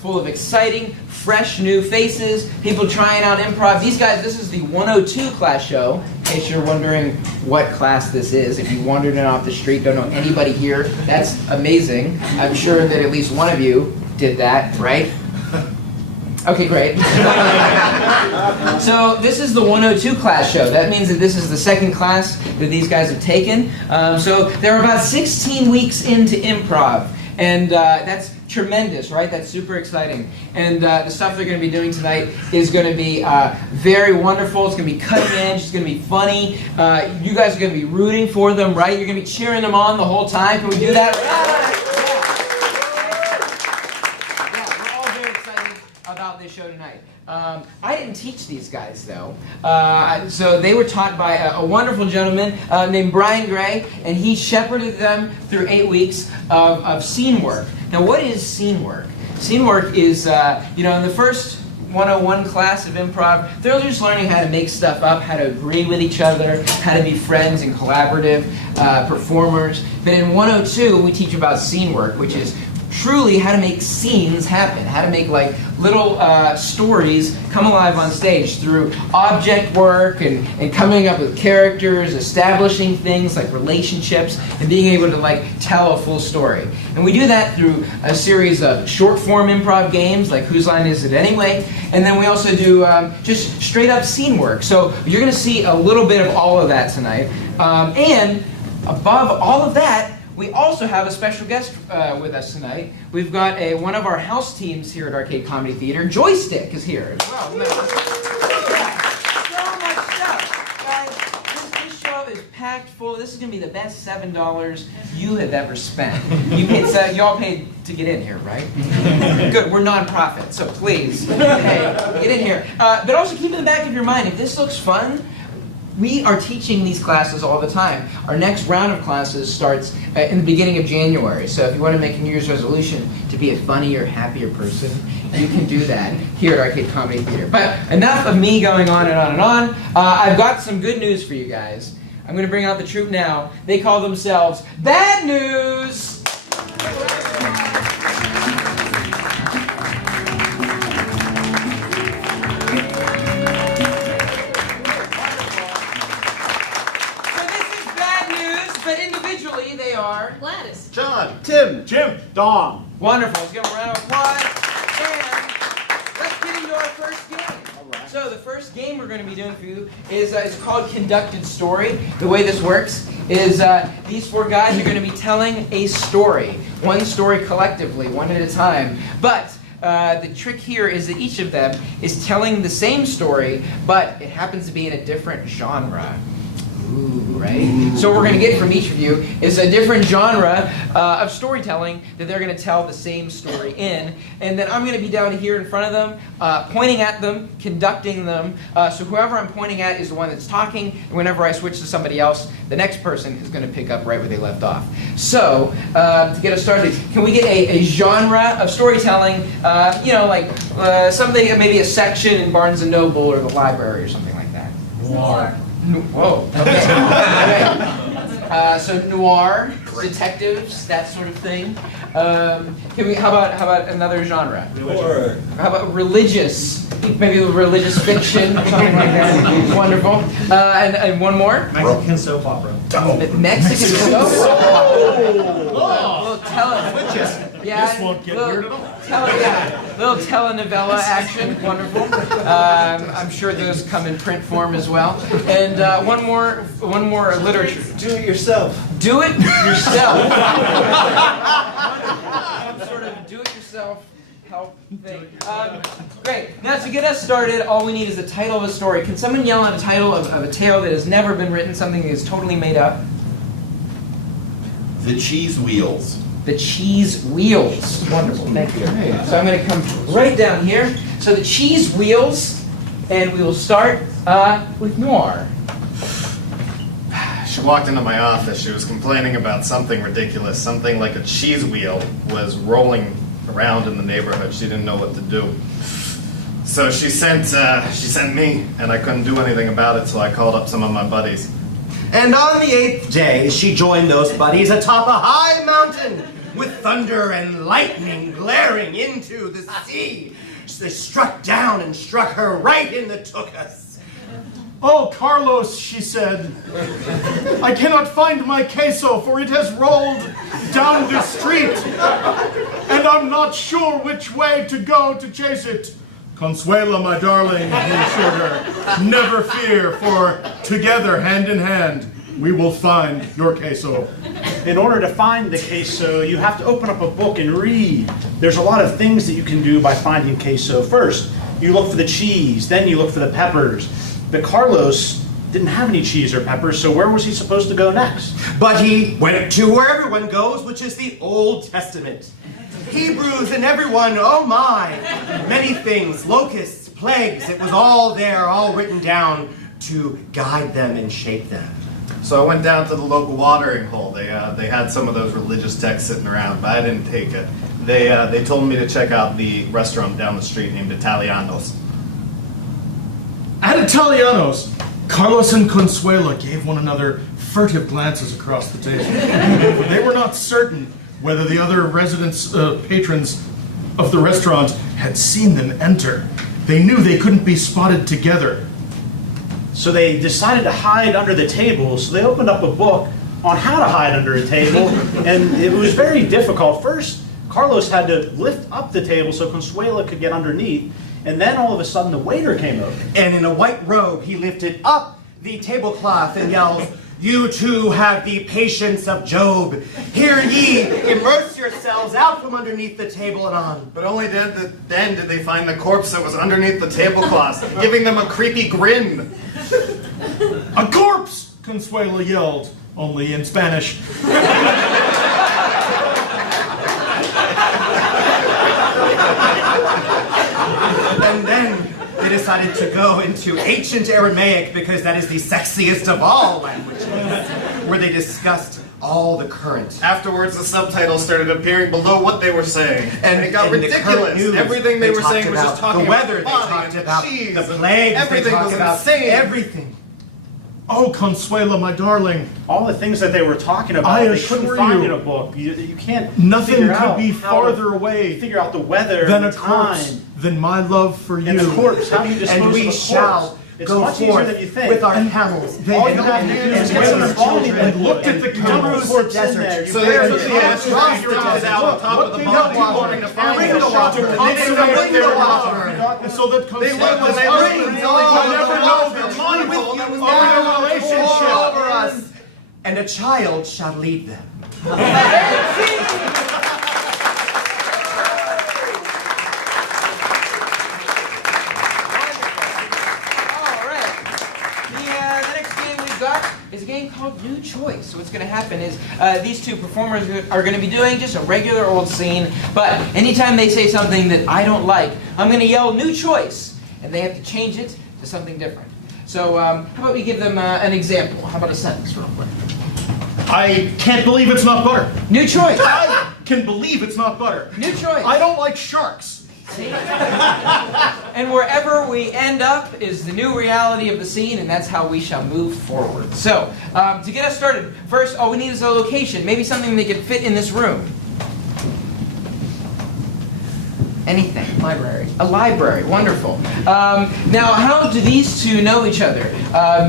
Full of exciting, fresh new faces, people trying out improv. These guys, this is the 102 class show, in case you're wondering what class this is. If you wandered in off the street, don't know anybody here, that's amazing. I'm sure that at least one of you did that, right? Okay, great. So this is the 102 class show. That means that this is the second class that these guys have taken. So they're about 16 weeks into improv. And that's tremendous, right? That's super exciting. And the stuff they're going to be doing tonight is going to be very wonderful. It's going to be cutting edge. It's going to be funny. You guys are going to be rooting for them, right? You're going to be cheering them on the whole time. Can we do that? Yeah, we're all very excited about this show tonight. I didn't teach these guys, though. So they were taught by a wonderful gentleman named Brian Gray, and he shepherded them through 8 weeks of scene work. Now, what is scene work? Scene work is, in the first 101 class of improv, they're just learning how to make stuff up, how to agree with each other, how to be friends and collaborative performers. But in 102, we teach about scene work, which is truly how to make scenes happen, how to make like little stories come alive on stage through object work and coming up with characters, establishing things like relationships, and being able to like tell a full story. And we do that through a series of short form improv games like Whose Line Is It Anyway? And then we also do just straight up scene work. So you're going to see a little bit of all of that tonight. And above all of that, we also have a special guest with us tonight. We've got one of our house teams here at Arcade Comedy Theater. Joystick is here as well. Yeah, so much stuff. Guys, this show is packed full. This is going to be the best $7 you have ever spent. You all paid to get in here, right? Good, we're non-profit, so please, hey, get in here. But also keep in the back of your mind, if this looks fun, we are teaching these classes all the time. Our next round of classes starts in the beginning of January. So if you want to make a New Year's resolution to be a funnier, happier person, you can do that here at Arcade Comedy Theater. But enough of me going on and on and on. I've got some good news for you guys. I'm going to bring out the troupe now. They call themselves Bad News! They are Gladys, John, Tim, Jim, Dom. Wonderful. Let's give them a round of applause. And let's get into our first game. Right. So the first game we're going to be doing for you is it's called Conducted Story. The way this works is these four guys are going to be telling a story. One story collectively, one at a time. But the trick here is that each of them is telling the same story, but it happens to be in a different genre. Ooh, right? So what we're going to get from each of you is a different genre of storytelling that they're going to tell the same story in. And then I'm going to be down here in front of them, pointing at them, conducting them. So whoever I'm pointing at is the one that's talking. And whenever I switch to somebody else, the next person is going to pick up right where they left off. So to get us started, can we get a genre of storytelling, something, maybe a section in Barnes & Noble or the library or something like that? Noir. Whoa, okay. So noir, detectives, that sort of thing. How about another genre? Horror. How about religious? Maybe religious fiction, something like that. Wonderful. And one more? Mexican soap opera. Mexican soap opera. Little This won't get weird at all. Little telenovela action, wonderful. I'm sure those come in print form as well. And one more literature. Do it yourself. Do it yourself. Some sort of do-it-yourself help thing. Great. Now to get us started, all we need is the title of a story. Can someone yell out a title of a tale that has never been written, something that is totally made up? The Cheese Wheels. The Cheese Wheels. Wonderful, thank you. So I'm going to come right down here. So the Cheese Wheels, and we will start with Noir. She walked into my office. She was complaining about something ridiculous. Something like a cheese wheel was rolling around in the neighborhood. She didn't know what to do. So she sent me, and I couldn't do anything about it, so I called up some of my buddies. And on the 8th day, she joined those buddies atop a high mountain with thunder and lightning glaring into the sea. They struck down and struck her right in the tuchus. Oh, Carlos, she said, I cannot find my queso, for it has rolled down the street, and I'm not sure which way to go to chase it. Consuela, my darling, he assured her, never fear, for together, hand in hand, we will find your queso. In order to find the queso, you have to open up a book and read. There's a lot of things that you can do by finding queso. First, you look for the cheese, then you look for the peppers. But Carlos didn't have any cheese or peppers, so where was he supposed to go next? But he went to where everyone goes, which is the Old Testament. Hebrews and everyone, oh my, many things, locusts, plagues, it was all there, all written down to guide them and shape them. So I went down to the local watering hole. They had some of those religious texts sitting around, but I didn't take it. They told me to check out the restaurant down the street named Italiano's. At Italiano's, Carlos and Consuela gave one another furtive glances across the table. They were not certain whether the other patrons of the restaurant had seen them enter. They knew they couldn't be spotted together. So they decided to hide under the table, so they opened up a book on how to hide under a table, and it was very difficult. First, Carlos had to lift up the table so Consuela could get underneath, and then all of a sudden the waiter came over. And in a white robe, he lifted up the tablecloth and yelled, "You too have the patience of Job. Hear ye, immerse yourselves out from underneath the table and on." But only then did they find the corpse that was underneath the tablecloth, giving them a creepy grin. A corpse! Consuela yelled, only in Spanish. And then they decided to go into ancient Aramaic because that is the sexiest of all languages, where they discussed all the current. Afterwards, the subtitles started appearing below what they were saying, and it got in the ridiculous. current news, Everything they were talked saying was about just talking the weather. about They talked body and about cheese, the and plagues. everything They talked was about insane. everything. Oh, Consuela, my darling, All the things that they were talking about, I they assure couldn't find you, in a book. You can't nothing figure could out be how to farther away figure out the weather than and a the corpse time. than my love for you. And the corpse, how do you dispose And of a we corpse? shall It's go much easier forth than you think. with our camels. All you have to do is get some embalming and looked at the and dump camels. the corpse in Desert. there. You So they bury took it. the ashes and dropped it out on top of the body, wanting to find Bring the the water. shelter. They didn't know what they were water. doing. And so that They looked Consuela's and they husband looked will never know the and time mindful that was of their relationship. Over us, and a child shall lead them. All right. The next game we've got is a game called New Choice. So what's going to happen is these two performers are going to be doing just a regular old scene, but anytime they say something that I don't like, I'm going to yell New Choice, and they have to change it to something different. So how about we give them an example? How about a sentence real quick? I can't believe it's not butter. New choice. I can believe it's not butter. New choice. I don't like sharks. See? And wherever we end up is the new reality of the scene, and that's how we shall move forward. So, to get us started, first, all we need is a location. Maybe something that could fit in this room. Anything. Library. A library. Wonderful. Now, how do these two know each other?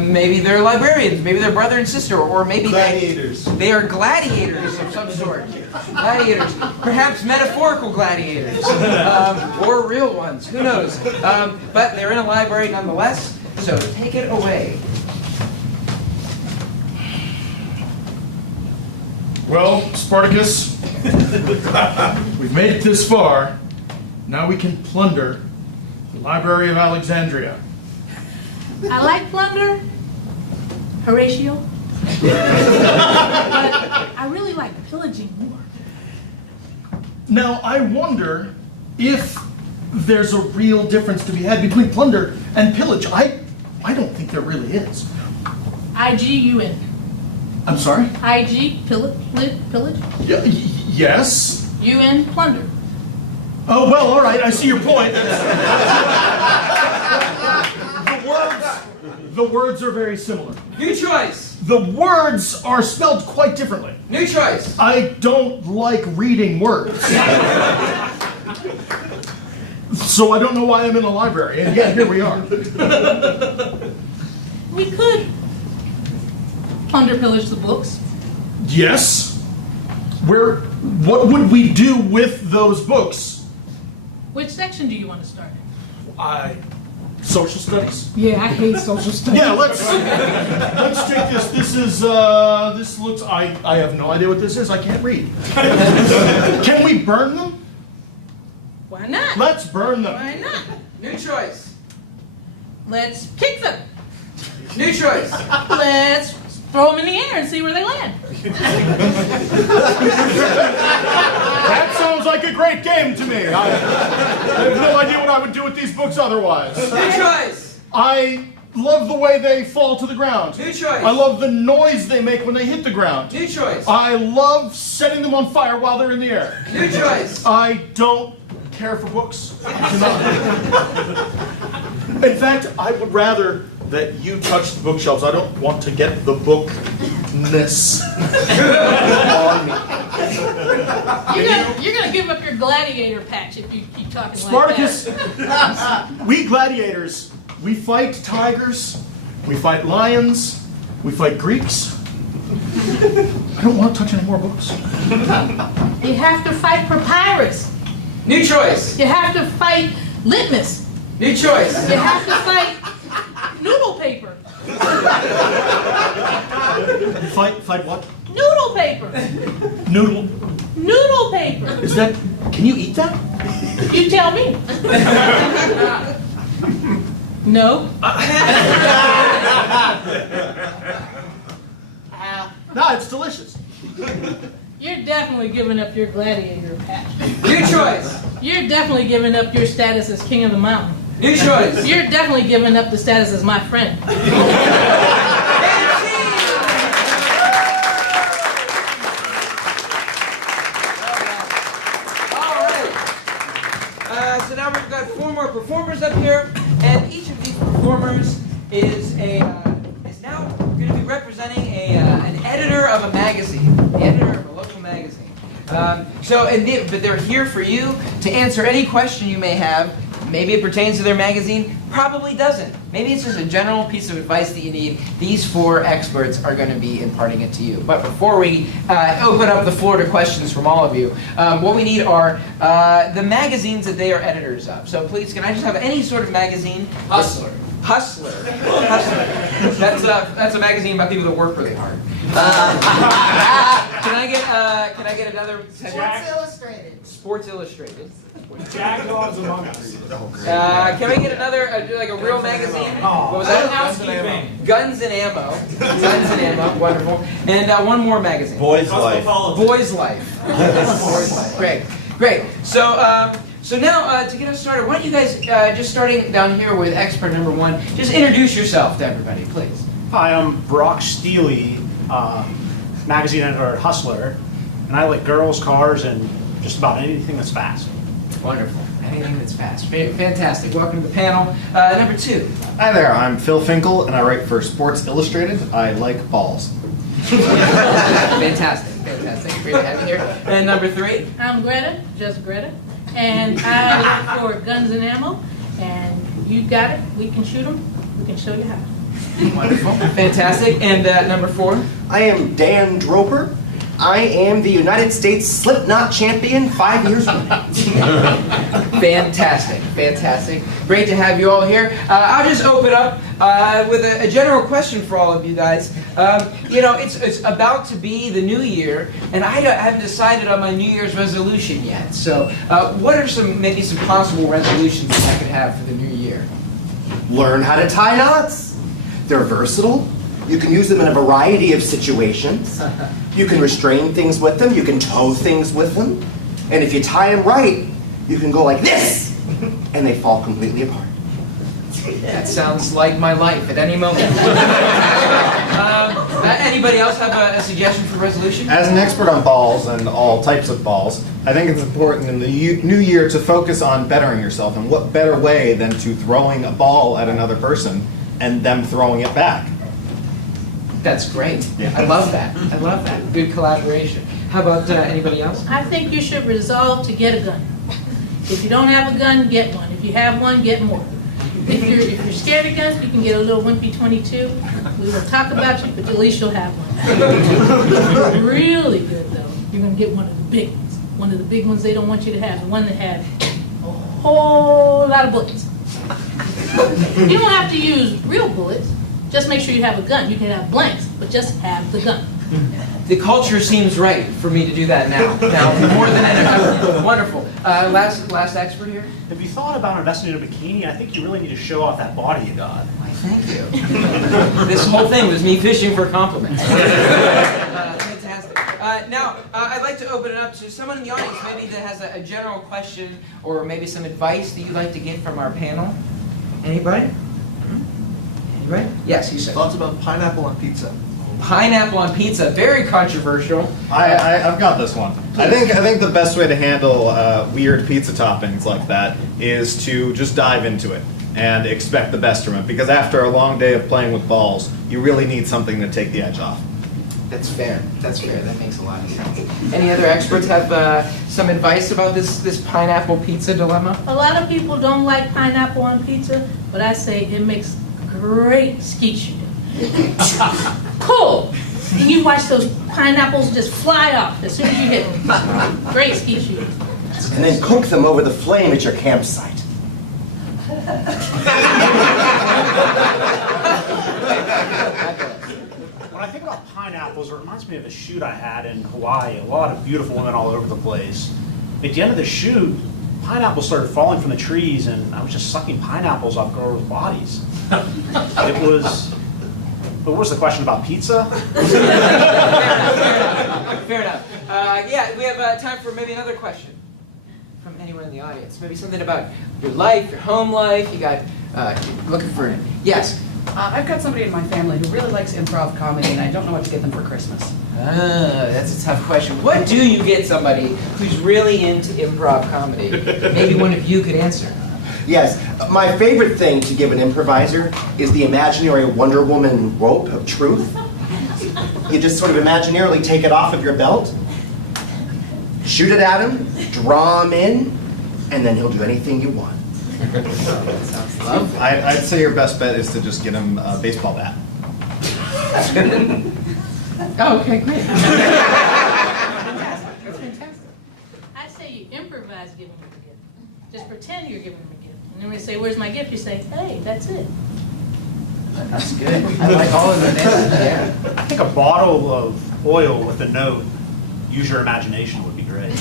Maybe they're librarians. Maybe they're brother and sister. Or maybe Gladiators. they are gladiators of some sort. Gladiators. Perhaps metaphorical gladiators. Or real ones. Who knows? But they're in a library nonetheless. So take it away. Well, Spartacus, we've made it this far. Now we can plunder the Library of Alexandria. I like plunder, Horatio, but I really like pillaging more. Now, I wonder if there's a real difference to be had between plunder and pillage. I don't think there really is. IGUN. I'm sorry? IG, pillage, Yes? UN, plunder. Oh, well, all right, I see your point. The words are very similar. New choice. The words are spelled quite differently. New choice. I don't like reading words. So I don't know why I'm in the library, and yet here we are. We could plunder, pillage the books. Yes? What would we do with those books? Which section do you want to start? Social studies? Yeah, I hate social studies. Yeah, let's take this. This looks, I have no idea what this is. I can't read. Can we burn them? Why not? Let's burn them. Why not? New choice. Let's kick them. New choice. Let's throw them in the air and see where they land. That sounds like a great game to me. I have no idea what I would do with these books otherwise. New choice. I love the way they fall to the ground. New choice. I love the noise they make when they hit the ground. New choice. I love setting them on fire while they're in the air. New choice. I don't care for books. In fact, I would rather that you touch the bookshelves. I don't want to get the bookness on me. You're gonna give up your gladiator patch if you keep talking Spartacus, like that. we gladiators, we fight tigers, we fight lions, we fight Greeks. I don't want to touch any more books. You have to fight papyrus. New choice. You have to fight litmus. New choice. You have to fight noodle paper. Fight what? Noodle paper. Noodle. Noodle paper. Is that, can you eat that? You tell me. No. No, it's delicious. You're definitely giving up your gladiator patch. New choice. You're definitely giving up your status as king of the mountain. New choice. You're definitely giving up the status as my friend. So now we've got 4 more performers up here, and each of these performers is now going to be representing an editor of a magazine, the editor of a local magazine. But they're here for you to answer any question you may have. Maybe it pertains to their magazine, probably doesn't. Maybe it's just a general piece of advice that you need. These 4 experts are going to be imparting it to you. But before we open up the floor to questions from all of you, what we need are the magazines that they are editors of. So please, can I just have any sort of magazine? Hustler. Hustler. That's a magazine about people that work really hard. Can I get another? Sports Illustrated. Sports Illustrated. Jaguars Among Us. Can I get another, like a real magazine? What was that? Guns and Ammo. Guns and Ammo. Wonderful. And one more magazine. Boys' Life. Boys' Life. Boys' Life. Great. So now to get us started, why don't you guys just starting down here with expert number 1, just introduce yourself to everybody, please. Hi, I'm Brock Steely, magazine editor at Hustler, and I like girls, cars, and just about anything that's fast. Wonderful. Anything that's fast. Fantastic. Welcome to the panel. Number 2. Hi there, I'm Phil Finkel, and I write for Sports Illustrated. I like balls. Fantastic. Great to have you here. And number 3. I'm Greta, just Greta, and I look for guns and ammo. And you got it. We can shoot them. We can show you how. Wonderful. Fantastic. And number 4. I am Dan Droper. I am the United States Slipknot champion 5 years ago. Fantastic. Great to have you all here. I'll just open up with a general question for all of you guys. It's about to be the new year, and I haven't decided on my New Year's resolution yet. So what are maybe some possible resolutions that I could have for the new year? Learn how to tie knots. They're versatile. You can use them in a variety of situations. You can restrain things with them. You can tow things with them. And if you tie them right, you can go like this, and they fall completely apart. That sounds like my life at any moment. Anybody else have a suggestion for resolution? As an expert on balls and all types of balls, I think it's important in the new year to focus on bettering yourself, and what better way than to throwing a ball at another person and them throwing it back. That's great. Yeah. I love that. I love that. Good collaboration. How about anybody else? I think you should resolve to get a gun. If you don't have a gun, get one. If you have one, get more. If you're scared of guns, you can get a little wimpy 22. We will talk about you, but at least you'll have one. Really good though, you're gonna get one of the big ones. One of the big ones they don't want you to have. The one that has a whole lot of bullets. You don't have to use real bullets. Just make sure you have a gun. You can have blanks, but just have the gun. The culture seems right for me to do that now. Now, more than ever. Wonderful. Last expert here? Have you thought about investing in a bikini? I think you really need to show off that body you got. Why, thank you. This whole thing was me fishing for compliments. Fantastic. Now, I'd like to open it up to someone in the audience maybe that has a general question or maybe some advice that you'd like to get from our panel. Anybody? Anybody? Yes, you said. Thoughts about pineapple on pizza? Pineapple on pizza, very controversial. I've got this one. I think the best way to handle weird pizza toppings like that is to just dive into it and expect the best from it. Because after a long day of playing with balls, you really need something to take the edge off. That's fair. That's fair. That makes a lot of sense. Any other experts have some advice about this pineapple pizza dilemma? A lot of people don't like pineapple on pizza, but I say it makes great skeet shooting. Cool! And you watch those pineapples just fly off as soon as you hit them. Great skeet shooting. And then cook them over the flame at your campsite. When I think about pineapples, it reminds me of a shoot I had in Hawaii. A lot of beautiful women all over the place. At the end of the shoot, pineapples started falling from the trees, and I was just sucking pineapples off girls' bodies. It was... But what was the question about pizza? Fair enough. Yeah, we have time for maybe another question from anyone in the audience. Maybe something about your life, your home life. You got looking for it. Yes. I've got somebody in my family who really likes improv comedy, and I don't know what to get them for Christmas. That's a tough question. What do you get somebody who's really into improv comedy? Maybe one of you could answer. Yes, my favorite thing to give an improviser is the imaginary Wonder Woman rope of truth. You just sort of imaginarily take it off of your belt, shoot it at him, draw him in, and then he'll do anything you want. Sounds lovely. I'd say your best bet is to just get him a baseball bat. Oh, okay, great. Fantastic. That's fantastic. I say you improvise giving them a gift. Just pretend you're giving them a gift. And then when they say, where's my gift? You say, hey, that's it. That's good. I like all of them. Yeah. I think a bottle of oil with a note, use your imagination, would be great.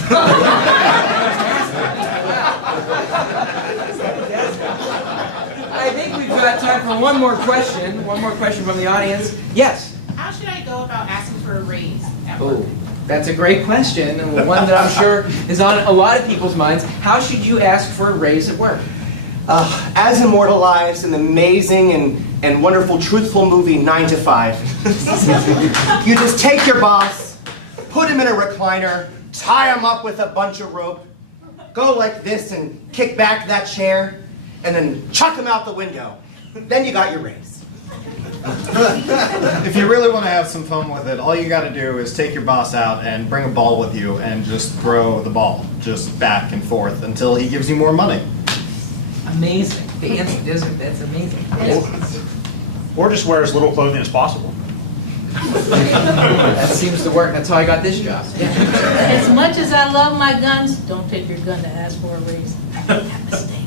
I think we've got time for one more question. One more question from the audience. Yes. How should I go about asking for a raise at work? Oh, that's a great question, and one that I'm sure is on a lot of people's minds. How should you ask for a raise at work? As immortalized in the amazing and wonderful truthful movie 9 to 5, you just take your boss, put him in a recliner, tie him up with a bunch of rope, go like this and kick back that chair, and then chuck him out the window. Then you got your raise. If you really want to have some fun with it, all you got to do is take your boss out and bring a ball with you and just throw the ball just back and forth until he gives you more money. Amazing. The answer isn't. That's amazing. Or just wear as little clothing as possible. That seems to work. That's how I got this job. Yeah. As much as I love my guns, don't take your gun to ask for a raise. That mistake.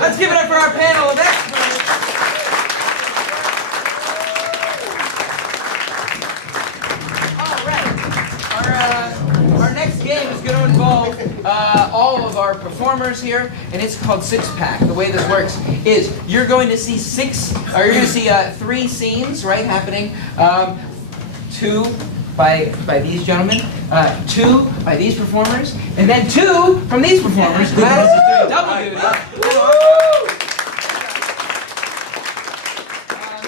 Let's give it up for our panel of experts. All right. Our next game is going to involve all of our performers here, and it's called Six Pack. The way this works is you're going to see three scenes, right, happening. Two by these gentlemen, two by these performers, and then two from these performers. Gladys is doing double duty.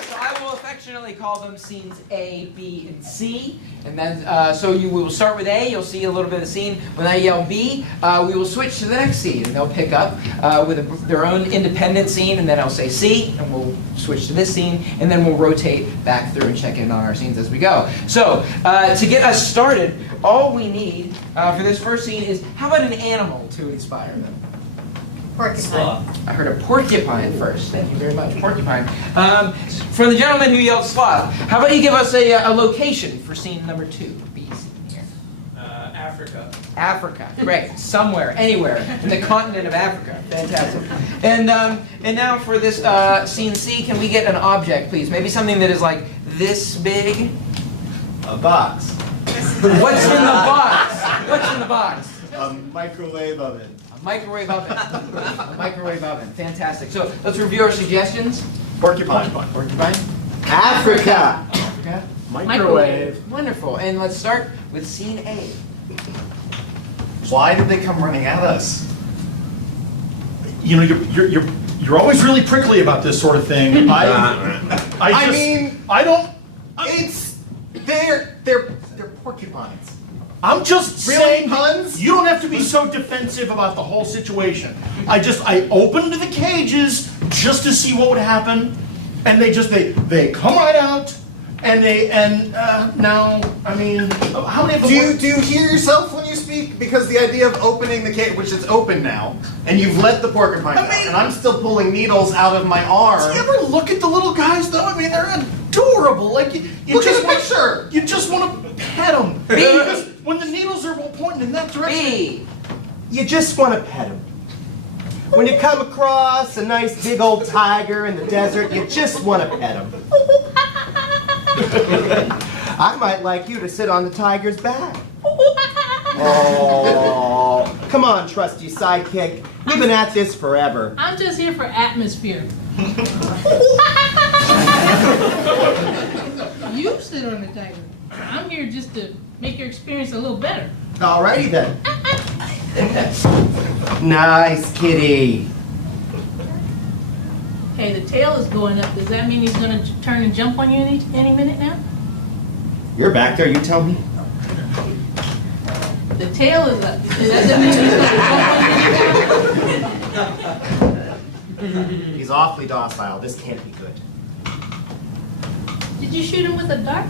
So I will affectionately affectionately call them scenes A, B, and C. And then, so we will start with A. You'll see a little bit of the scene. When I yell B, we will switch to the next scene, and they'll pick up with their own independent scene. And then I'll say C, and we'll switch to this scene, and then we'll rotate back through and check in on our scenes as we go. So to get us started, all we need for this first scene is, how about an animal to inspire them? Porcupine. I heard a porcupine first. Thank you very much, porcupine. For the gentleman who yelled sloth, how about you give us a location for scene number 2? B scene here. Africa. Africa. Great. Somewhere, anywhere in the continent of Africa. Fantastic. And now for this scene C, can we get an object, please? Maybe something that is like this big. A box. What's in the box? What's in the box? A microwave oven. Microwave oven. A microwave oven. Fantastic. So let's review our suggestions. Porcupine. Porcupine. Africa. Africa. Microwave. Wonderful. And let's start with scene A. Why did they come running at us? You know, you're always really prickly about this sort of thing. They're porcupines. I'm just Really, saying, puns? you don't have to be so defensive about the whole situation. I opened the cages just to see what would happen, and they come right out, and now, I mean, how many of them? Do you hear yourself when you speak? Because the idea of opening the cage, which is open now, and you've let the porcupine out, and I'm still pulling needles out of my arm. Do you ever look at the little guys though? I mean, they're adorable. Like you Look just at the picture. You just want to pet them. Because when the needles are pointing in that direction. B. You just want to pet him. When you come across a nice big old tiger in the desert, you just want to pet him. I might like you to sit on the tiger's back. Oh, come on, trusty sidekick. We've been at this forever. I'm just here for atmosphere. You sit on the tiger. I'm here just to make your experience a little better. Alrighty then. Nice kitty. Hey, the tail is going up. Does that mean he's going to turn and jump on you any minute now? You're back there, you tell me. The tail is up. Does that mean he's going to jump on you? He's awfully docile. This can't be good. Did you shoot him with a dart?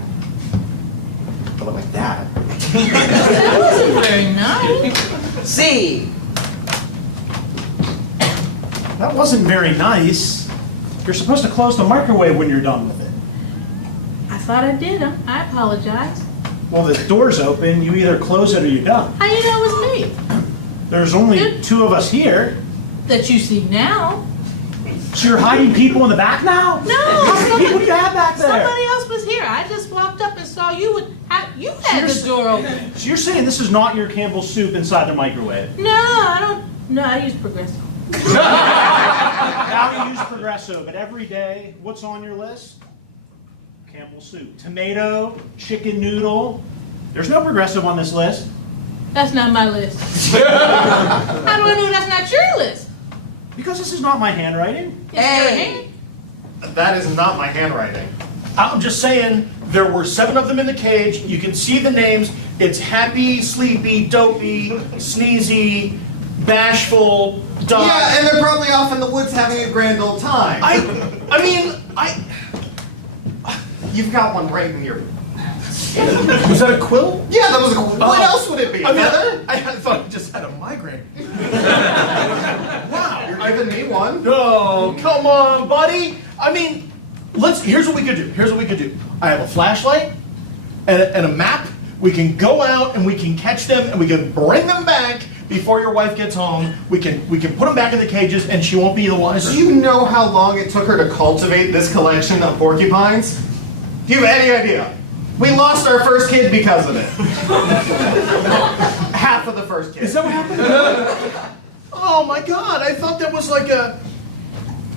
Don't look like that. That wasn't very nice. C. That wasn't very nice. You're supposed to close the microwave when you're done with it. I thought I did. I apologize. Well, the door's open. You either close it or you don't. How you know it was me? There's only 2 of us here. That you see now. So you're hiding people in the back now? No. How many people do you have back there? Somebody else was here. I just walked up and saw you with. You had the door open. So you're saying this is not your Campbell's soup inside the microwave? No, I don't. No, I use Progresso. Now you use Progresso, but every day, what's on your list? Campbell's soup. Tomato, chicken noodle. There's no Progressive on this list. That's not my list. How do I know that's not your list? Because this is not my handwriting. It's your hand. That is not my handwriting. I'm just saying, there were 7 of them in the cage. You can see the names. It's Happy, Sleepy, Dopey, Sneezy, Bashful, Doc. Yeah, and they're probably off in the woods having a grand old time. You've got one right in your... Was that a quill? Yeah, that was a... What else would it be? I mean, Feather? I thought I just had a migraine. Wow, you're giving me one? Oh, come on, buddy. I mean, here's what we could do. I have a flashlight and a map. We can go out and we can catch them and we can bring them back before your wife gets home. We can put them back in the cages and she won't be the wiser. Do you know how long it took her to cultivate this collection of porcupines? Do you have any idea? We lost our first kid because of it. Half of the first kid. Is that what happened? Oh my God, I thought that was like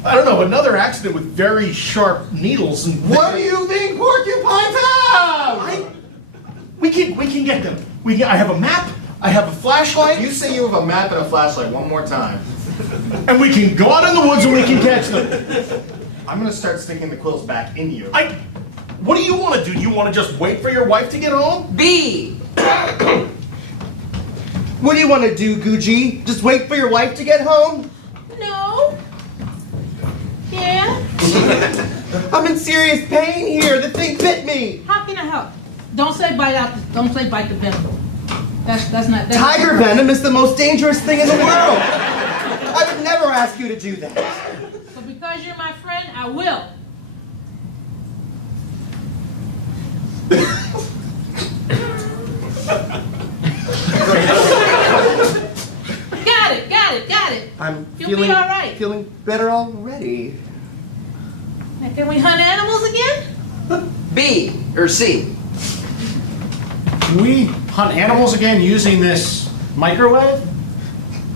another accident with very sharp needles. And What do you think porcupines have? We can get them. I have a map, I have a flashlight, You say you have a map and a flashlight one more time. and we can go out in the woods and we can catch them. I'm gonna start sticking the quills back in you. What do you want to do? Do you want to just wait for your wife to get home? B. What do you want to do, Gucci? Just wait for your wife to get home? No. Yeah? I'm in serious pain here. The thing bit me. How can I help? Don't say bite the venom. That's not. Tiger venom is the most dangerous thing in the world. I would never ask you to do that. But because you're my friend, I will. Got it. I'm You'll be all right. feeling better already. Now, can we hunt animals again? B or C. Can we hunt animals again using this microwave?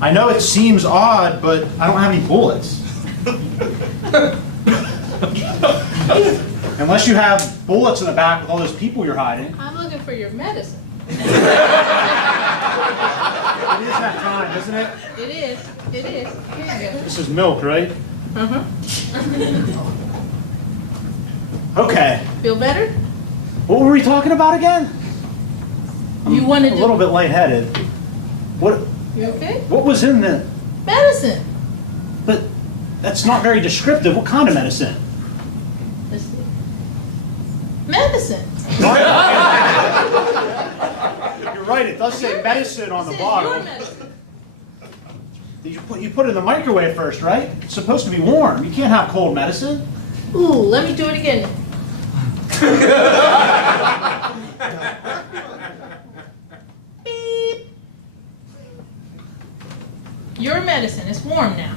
I know it seems odd, but I don't have any bullets. Unless you have bullets in the back with all those people you're hiding. I'm looking for your medicine. It is that time, isn't it? It is. Here you go. This is milk, right? Uh-huh. Okay. Feel better? What were we talking about again? You want to A do little bit lightheaded. What You okay? What was in the... Medicine. But that's not very descriptive. What kind of medicine? Let's see. Medicine. You're right. It does say medicine on the This is bottle. your medicine. You put it in the microwave first, right? It's supposed to be warm. You can't have cold medicine. Ooh, let me do it again. Beep. Your medicine. It's warm now.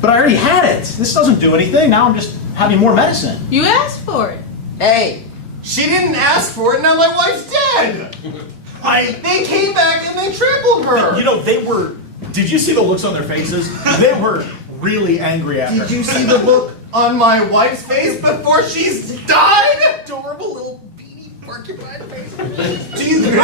But I already had it. This doesn't do anything. Now I'm just having more medicine. You asked for it. A. She didn't ask for it, now my wife's dead! They came back and they trampled her! You know, they were... Did you see the looks on their faces? They were really angry at her. Did you see the look on my wife's face before she's died? Adorable little beanie porcupine face. Do you I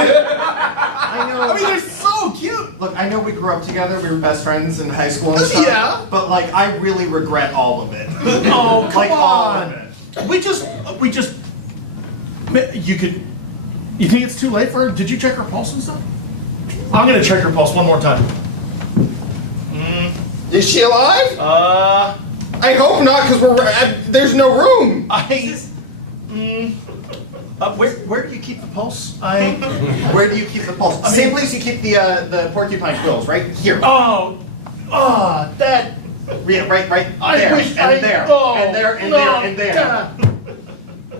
know. I mean, they're so cute. Look, I know we grew up together, we were best friends in high school and stuff. Yeah. But like, I really regret all of it. Oh, come like, all of on. it. We just... You think it's too late for her? Did you check her pulse and stuff? I'm gonna check her pulse one more time. Is she alive? I hope not, because there's no room. Where do you keep the pulse? Where do you keep the pulse? Same place you keep the porcupine quills, right here. That... Yeah, right I there, wish and I- there, oh, and there, and no, there, and there. God.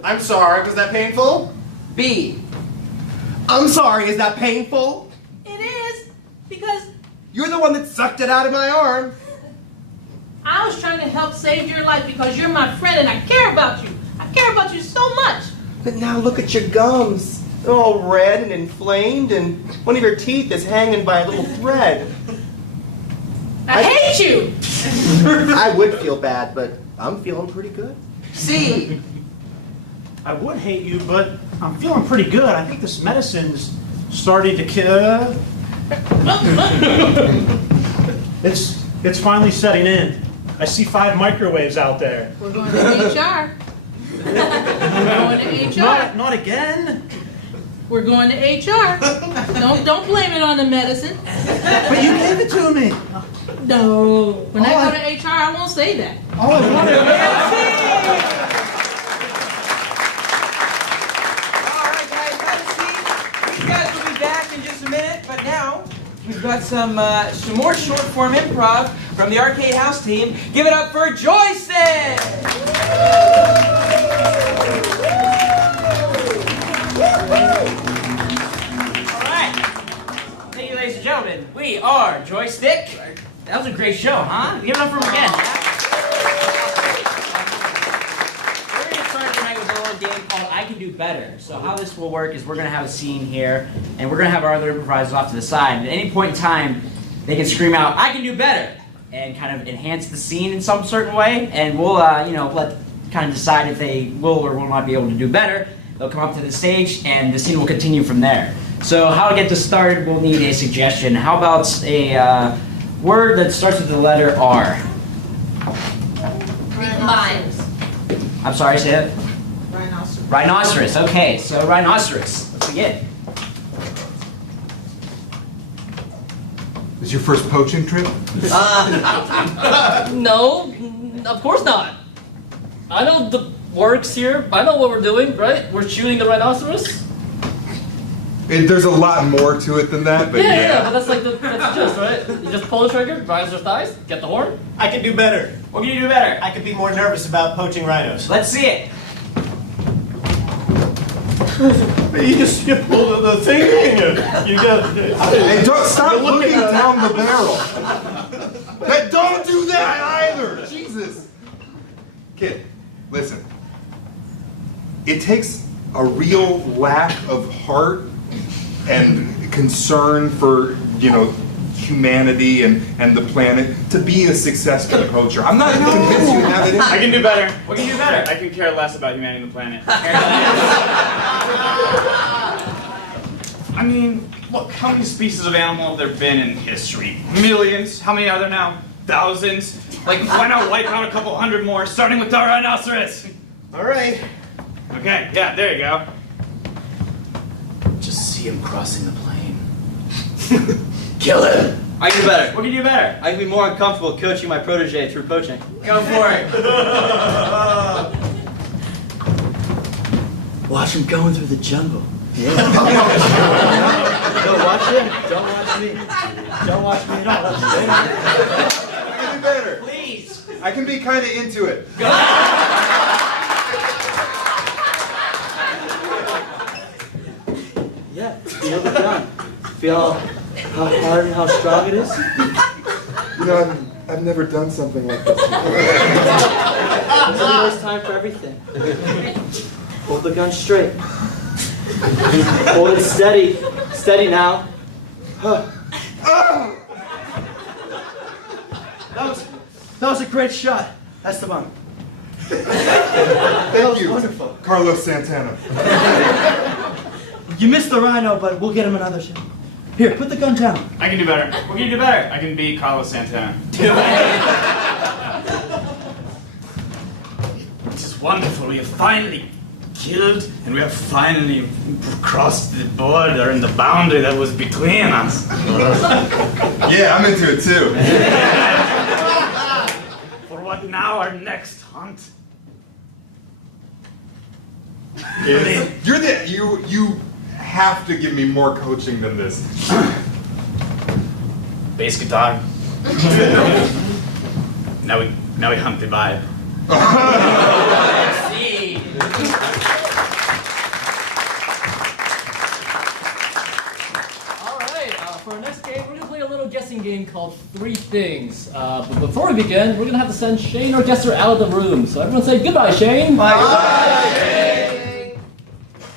I'm sorry, was that painful? B. I'm sorry, is that painful? It is because You're the one that sucked it out of my arm. I was trying to help save your life because you're my friend and I care about you. I care about you so much. But now look at your gums. They're all red and inflamed, and one of your teeth is hanging by a little thread. I hate you. I would feel bad, but I'm feeling pretty good. C. I would hate you, but I'm feeling pretty good. I think this medicine's starting to kill. It's finally setting in. I see 5 microwaves out there. We're going to HR. We're going to HR. Not again. We're going to HR. Don't blame it on the medicine. But you gave it to me. No. When I go to HR, I won't say that. All I wanted. Alright guys, have a seat. These guys will be back in just a minute, but now we've got some more short form improv from the Arcade House team. Give it up for Joystick! Alright. Thank you, ladies and gentlemen. We are Joystick. That was a great show, huh? Give it up for them again. We're going to start tonight with a little game called I Can Do Better. So how this will work is we're going to have a scene here, and we're going to have our other improvisers off to the side. And at any point in time, they can scream out, I can do better, and kind of enhance the scene in some certain way. And we'll, let kind of decide if they will or will not be able to do better. They'll come up to the stage, and the scene will continue from there. So how to get this started, we'll need a suggestion. How about a word that starts with the letter R? Recombines. I'm sorry, say it. Rhinoceros. Rhinoceros. Okay, so rhinoceros. Let's begin. Is your first poaching trip? No, of course not. I know the works here. I know what we're doing, right? We're shooting the rhinoceros. There's a lot more to it than that, but Yeah, but that's like that's just right. You just pull the trigger, rhinoceros dies, get the horn. I can do better. What can you do better? I could be more nervous about poaching rhinos. Let's see it. You pull the thing and you got. Hey, don't stop looking down the barrel. Hey, don't do that either. Jesus. Kid, listen. It takes a real lack of heart and concern for, humanity and the planet to be a successful poacher. I'm not convinced you have it in. I can do better. What can you do better? I can care less about humanity and the planet. I mean, look, how many species of animal have there been in history? Millions. How many are there now? Thousands. Like, why not wipe out a couple hundred more, starting with the rhinoceros? All right. Okay, yeah, there you go. Just see him crossing the plane. Kill him. I can do better. What can you do better? I can be more uncomfortable coaching my protege through poaching. Go for it. Watch him going through the jungle. Don't watch him. Don't watch me. Don't watch me at all. I can do better. Please. I can be kind of into it. Yeah, feel the gun. Feel how hard and how strong it is. I've never done something like this before. There's time for everything. Hold the gun straight. Hold it steady. Steady now. That was a great shot. That's the one. Thank you, wonderful. Carlos Santana. You missed the rhino, but we'll get him another shot. Here, put the gun down. I can do better. What can you do better? I can be Carlos Santana. This is wonderful. We have finally killed, and we have finally crossed the border and the boundary that was between us. Yeah, I'm into it too. For what now? Our next hunt? You have to give me more coaching than this. Bass guitar. Now we hunt the vibe. Let's see. Alright, for our next game, we're going to play a little guessing game called Three Things. But before we begin, we're going to have to send Shane, our guesser, out of the room. So everyone say goodbye, Shane. Bye, Shane.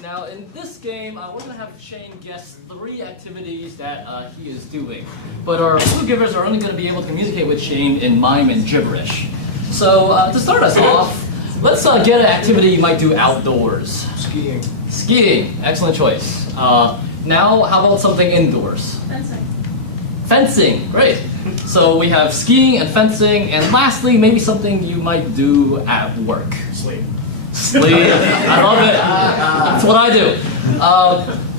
Now, in this game, we're going to have Shane guess 3 activities that he is doing. But our clue givers are only going to be able to communicate with Shane in mime and gibberish. So, to start us off, let's get an activity you might do outdoors. Skiing. Skiing, excellent choice. Now, how about something indoors? Fencing. Fencing, great. So we have skiing and fencing, and lastly, maybe something you might do at work. Sleep. Sleep, I love it. That's what I do.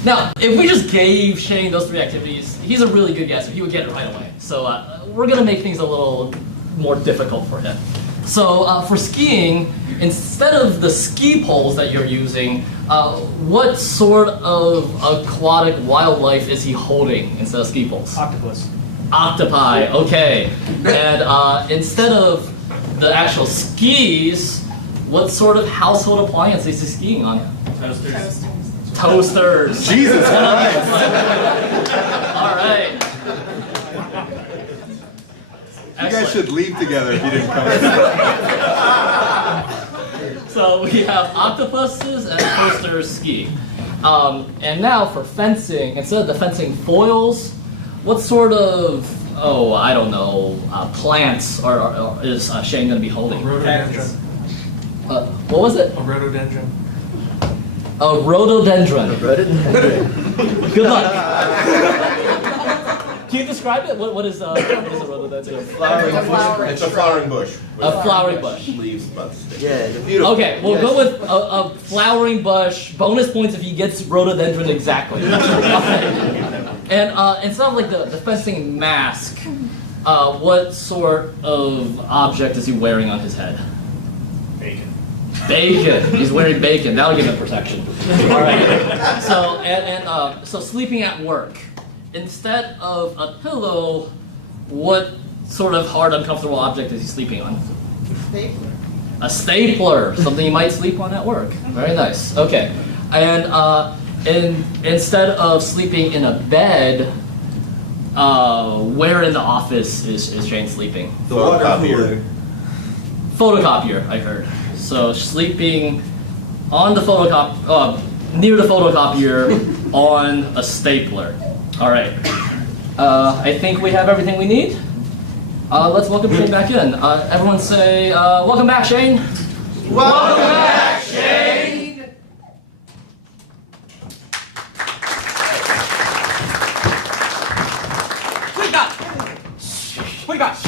Now, if we just gave Shane those 3 activities, he's a really good guesser. He would get it right away. So we're gonna make things a little more difficult for him. So for skiing, instead of the ski poles that you're using, what sort of aquatic wildlife is he holding instead of ski poles? Octopus. Octopi, okay. And instead of the actual skis, what sort of household appliance is he skiing on? Toasters. Toasters. Jesus Christ. All right. You guys should leave together if you didn't come. So we have octopuses and toasters ski. And now for fencing, instead of the fencing foils, what sort of, I don't know, plants is Shane going to be holding? Rhododendron. What was it? A rhododendron. A rhododendron. Good luck. Can you describe it? What is a rhododendron? It's a flowering bush. A flowering bush. Leaves, buds. Yeah, it's beautiful. Okay, we'll go with a flowering bush. Bonus points if he gets rhododendron exactly. Okay. And instead of like the fencing mask, what sort of object is he wearing on his head? Bacon. Bacon. He's wearing bacon. That'll give him protection. All right. So so sleeping at work. Instead of a pillow, what sort of hard, uncomfortable object is he sleeping on? Stapler. A stapler. Something you might sleep on at work. Very nice. Okay. And instead of sleeping in a bed, where in the office is Shane sleeping? The photocopier. Photocopier, I heard. So sleeping on the near the photocopier on a stapler. All right. I think we have everything we need. Let's welcome Shane back in. Everyone say, welcome back, Shane. Welcome back, Shane! What you got? What you got?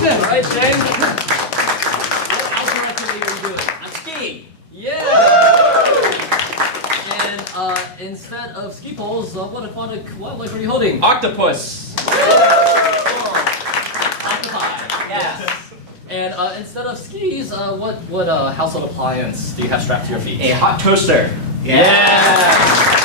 Alright, Shane. What outdoor activity are you doing? I'm skiing. Yeah. And instead of ski poles, what aquatic wildlife are you holding? Octopus. Octopi. Yes. And instead of skis, what household appliance do you have strapped to your feet? A hot toaster. Yeah.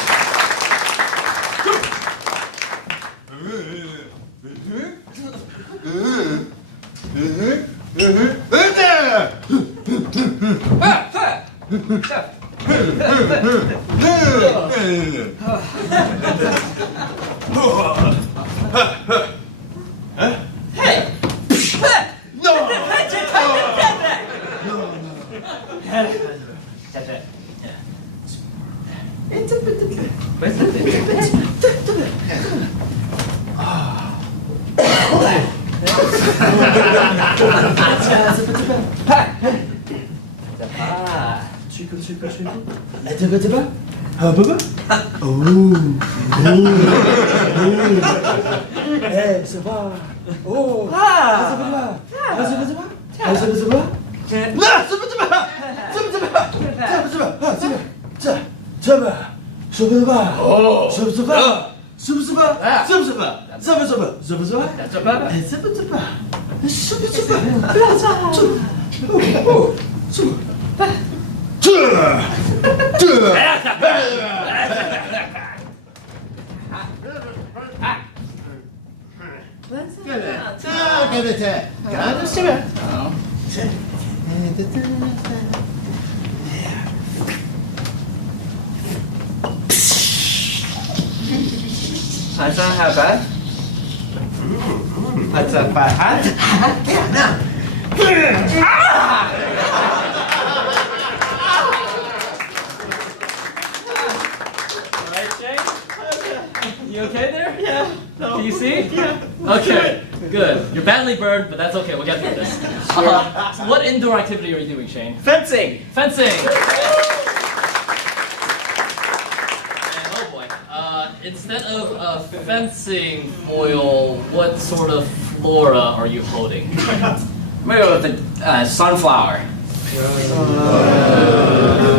That's not how bad. That's a bad. Alright, Shane? You okay there? Yeah. Can you see? Yeah. Okay. Good. You're badly burned, but that's okay. We'll get through this. So what indoor activity are you doing, Shane? Fencing. Fencing. And oh boy. Instead of fencing foil, what sort of flora are you holding? I'm gonna go with the sunflower.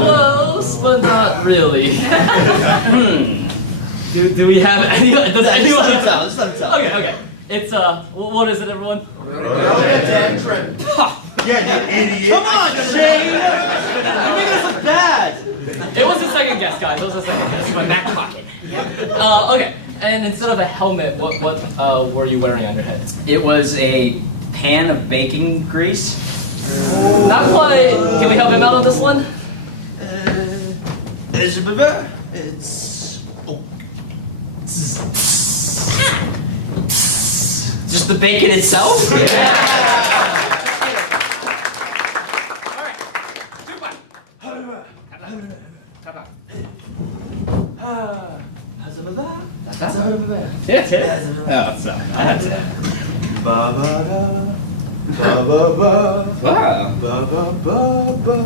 Close, but not really. Do we have any? Does anyone? Just let him tell. Okay. It's what is it, everyone? Rhododendron. Yeah, you idiot. Come on, Shane! You're making us look bad. It was a second guess, guys. It was a second guess. My back pocket. Okay. And instead of a helmet, what were you wearing on your head? It was a pan of baking grease. Not quite. Can we help him out on this one? Just the bacon itself? That's it. Oh, sorry. That's it. Ba-ba-da. Ba-ba-ba. Wow. Ba-ba-ba-ba.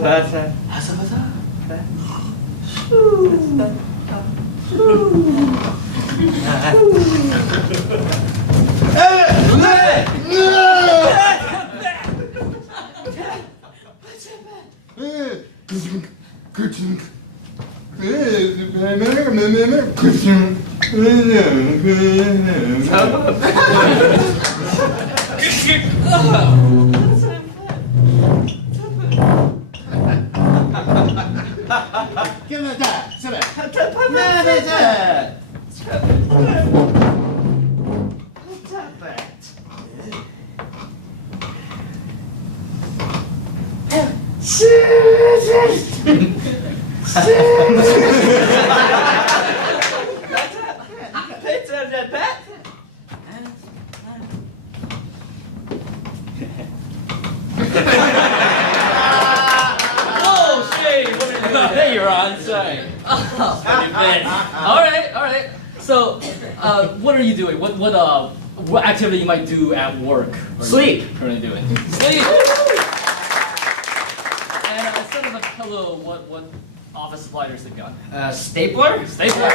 That's it. Give him that. Sit back. Oh, Shane! What are you doing? There you're on. Sorry. All right. So, what are you doing? What activity you might do at work? Sleep. Currently doing sleep. And instead of a pillow, what office supply is it got? Stapler? Stapler.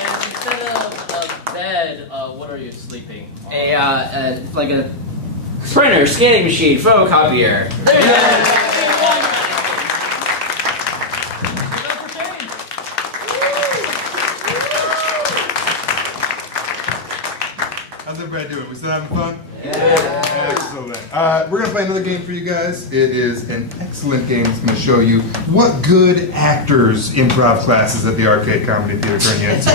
And instead of a bed, what are you sleeping on? Like a printer, scanning machine, photocopier. There you go. How's everybody doing? We still having fun? Excellent. We're going to play another game for you guys. It is an excellent game. It's going to show you what good actors improv classes at the Arcade Comedy Theater turn you into.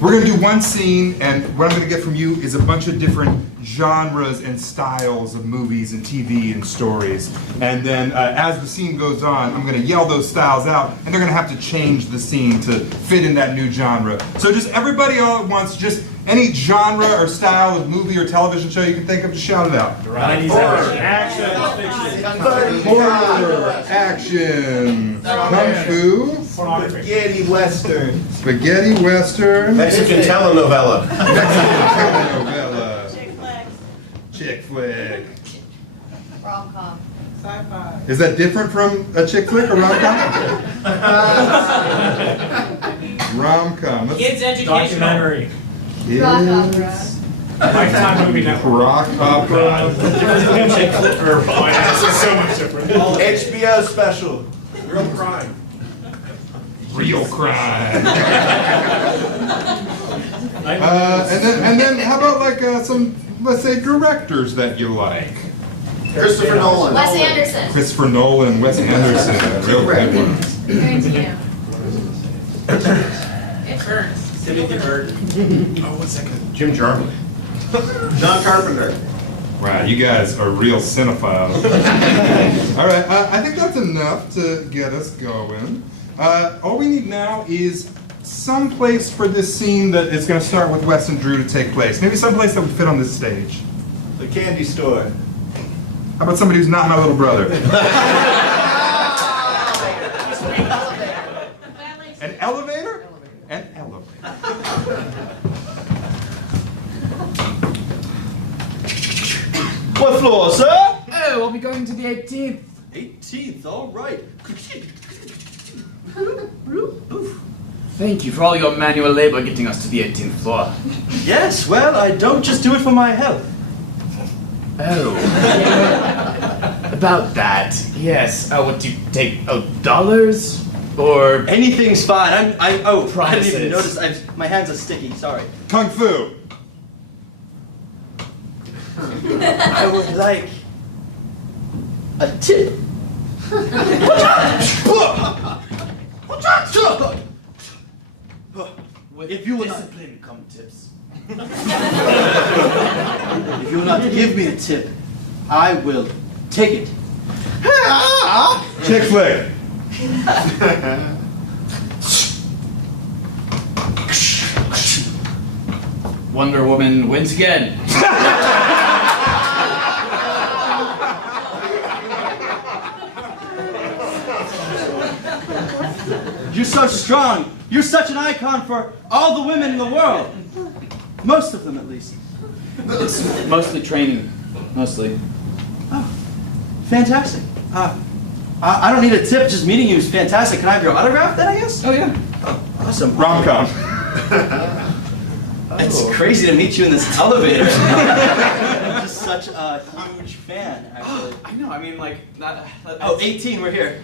We're going to do one scene, and what I'm going to get from you is a bunch of different genres and styles of movies and TV and stories. And then as the scene goes on, I'm going to yell those styles out, and they're going to have to change the scene to fit in that new genre. So just everybody all at once, just any genre or style of movie or television show you can think of, just shout it out. Horror, action, kung fu, Spaghetti Western. spaghetti western, Mexican telenovela. Mexican telenovela, Chick flick. chick flick. Rom-com. Sci-fi. Is that different from a chick flick or rom-com? Rom-com. Kids educational. Rock opera. Lifetime movie network. Rock opera. So much different. HBO special. Real crime. Real crime. And then how about like some, let's say, directors that you like? Christopher Nolan. Wes Anderson. Christopher Nolan, Wes Anderson, real good ones. Tarantino. Timothy Burton. Oh, what's that guy? Jim Jarmusch. John Carpenter. Wow, you guys are real cinephiles. All right, I think that's enough to get us going. All we need now is some place for this scene that is going to start with Wes and Drew to take place. Maybe some place that would fit on this stage. The candy store. How about somebody who's not my little brother? An elevator? An elevator. floor, sir? Oh, we'll be going to the 18th. 18th, all right. Thank you for all your manual labor getting us to the 18th floor. Yes, well, I don't just do it for my health. Oh. About that, yes. What do you take? Oh, dollars? Or Anything's fine. I didn't Promises. even notice. My hands are sticky. Sorry. Kung Fu. I would like a tip. If you will not, discipline come tips. if you will not give me a tip, I will take it. Chick flick. Wonder Woman wins again. You're so strong. You're such an icon for all the women in the world. Most of them, at least. It's mostly training. Mostly. Oh, fantastic. I don't need a tip. Just meeting you is fantastic. Can I have your autograph then, I guess? Oh, yeah. Oh, awesome. Rom-com. It's crazy to meet you in this elevator. I'm just such a huge fan, actually. I know, I mean, like, Oh, 18, we're here.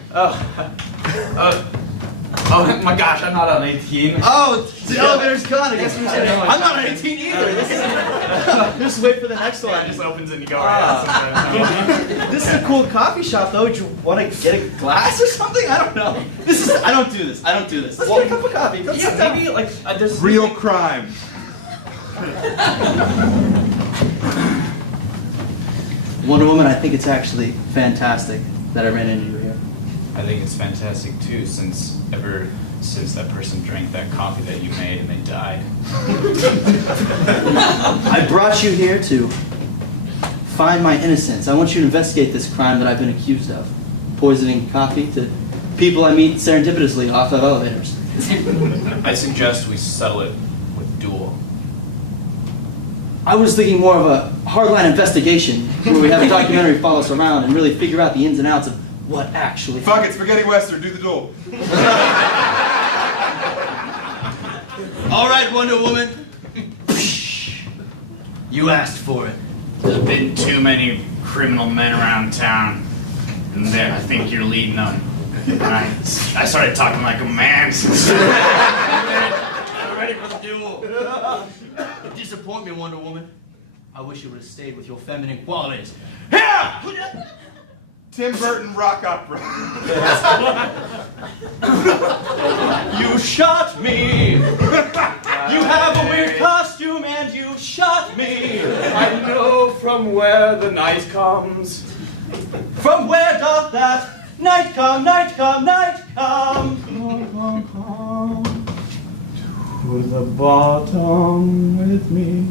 Oh my gosh, I'm not on 18. Oh, the elevator's gone. I guess we should. I'm not on 18 either. Just wait for the next one. It just opens and you go right out. This is a cool coffee shop, though. Do you want to get a glass or something? I don't know. I don't do this. Let's get a cup of coffee. Let's sit down. Maybe, like, there's Real crime. Wonder Woman, I think it's actually fantastic that I ran into you here. I think it's fantastic too, since that person drank that coffee that you made and they died. I brought you here to find my innocence. I want you to investigate this crime that I've been accused of. Poisoning coffee to people I meet serendipitously off of elevators. I suggest we settle it with duel. I was thinking more of a hardline investigation where we have a documentary follow us around and really figure out the ins and outs of what actually Fuck it, spaghetti western, do the duel. All right, Wonder Woman. You asked for it. There's been too many criminal men around town, and then I think you're leading them. And I started talking like a man. I'm ready for the duel. You disappoint me, Wonder Woman. I wish you would have stayed with your feminine qualities. Here! Tim Burton rock opera. You shot me! You have a weird costume and you shot me! I know from where the night comes. From where doth that night come, night come, night come? Come to the bottom with me.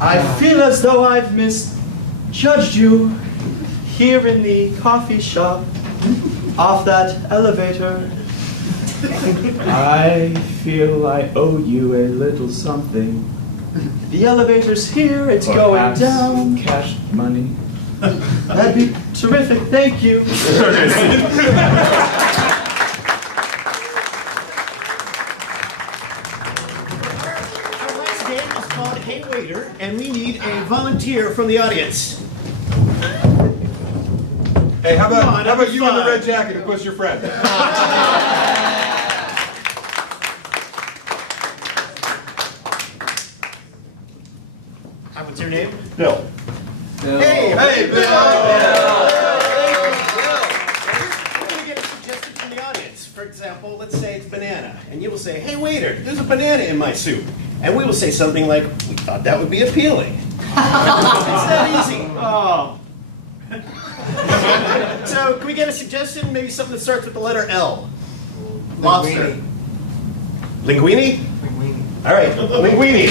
I feel as though I've misjudged you here in the coffee shop off that elevator. I feel I owe you a little something. The elevator's here, it's going Perhaps down. cash money. That'd be terrific, thank you. Our last game is called Hey Waiter, and we need a volunteer from the audience. Hey, how Come on, about you in the fun. red jacket and push your friend? What's your name? Bill. Hey, Hey, Bill! We're going to get a suggestion from the audience. For example, let's say it's banana, and you will say, "Hey waiter, there's a banana in my soup." And we will say something like, "We thought that would be appealing." It's that easy. Oh. So, can we get a suggestion? Maybe something that starts with the letter L. Lobster. Linguine? All right, linguine.